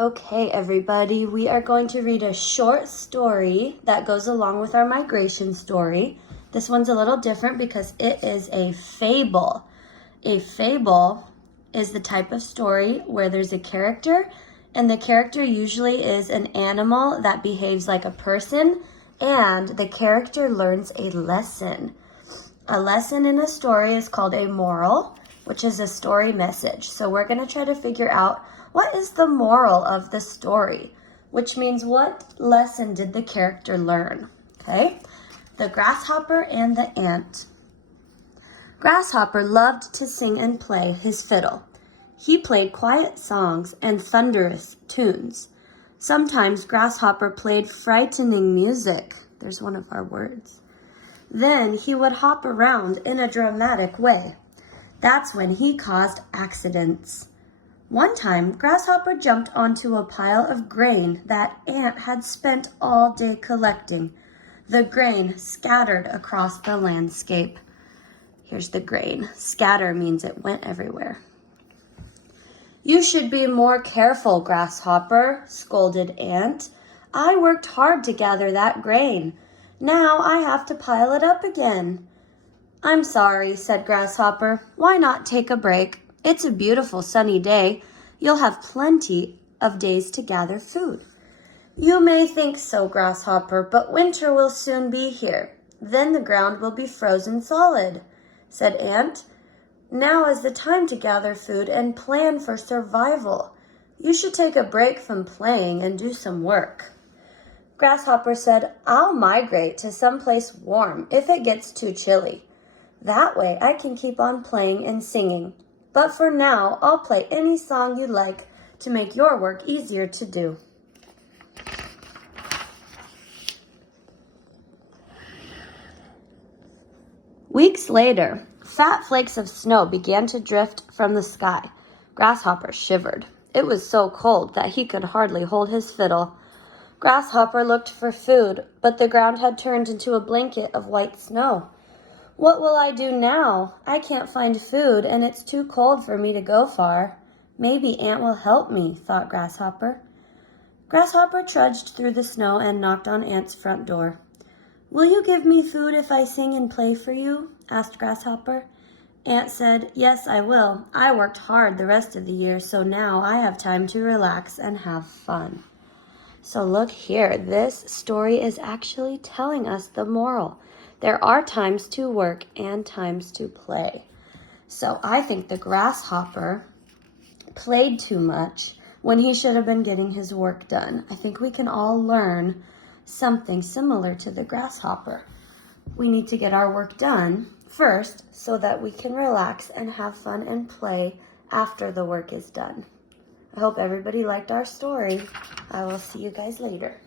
Okay, everybody, we are going to read a short story that goes along with our migration story. This one's a little different because it is a fable. A fable is the type of story where there's a character, and the character usually is an animal that behaves like a person, and the character learns a lesson. A lesson in a story is called a moral, which is a story message. So we're going to try to figure out what is the moral of the story, which means what lesson did the character learn, okay? The Grasshopper and the Ant. Grasshopper loved to sing and play his fiddle. He played quiet songs and thunderous tunes. Sometimes Grasshopper played frightening music. There's one of our words. Then he would hop around in a dramatic way. That's when he caused accidents. One time, Grasshopper jumped onto a pile of grain that Ant had spent all day collecting. The grain scattered across the landscape. Here's the grain. Scatter means it went everywhere. "You should be more careful, Grasshopper," scolded Ant. "I worked hard to gather that grain. Now I have to pile it up again." "I'm sorry," said Grasshopper. "Why not take a break? It's a beautiful sunny day. You'll have plenty of days to gather food." "You may think so, Grasshopper, but winter will soon be here. Then the ground will be frozen solid," said Ant. "Now is the time to gather food and plan for survival. You should take a break from playing and do some work." Grasshopper said, "I'll migrate to someplace warm if it gets too chilly. That way I can keep on playing and singing. But for now, I'll play any song you like to make your work easier to do." Weeks later, fat flakes of snow began to drift from the sky. Grasshopper shivered. It was so cold that he could hardly hold his fiddle. Grasshopper looked for food, but the ground had turned into a blanket of white snow. "What will I do now? I can't find food, and it's too cold for me to go far. Maybe Ant will help me," thought Grasshopper. Grasshopper trudged through the snow and knocked on Ant's front door. "Will you give me food if I sing and play for you?" asked Grasshopper. Ant said, "Yes, I will. I worked hard the rest of the year, so now I have time to relax and have fun." So look here, this story is actually telling us the moral. There are times to work and times to play. So I think the grasshopper played too much when he should have been getting his work done. I think we can all learn something similar to the grasshopper. We need to get our work done first so that we can relax and have fun and play after the work is done. I hope everybody liked our story. I will see you guys later.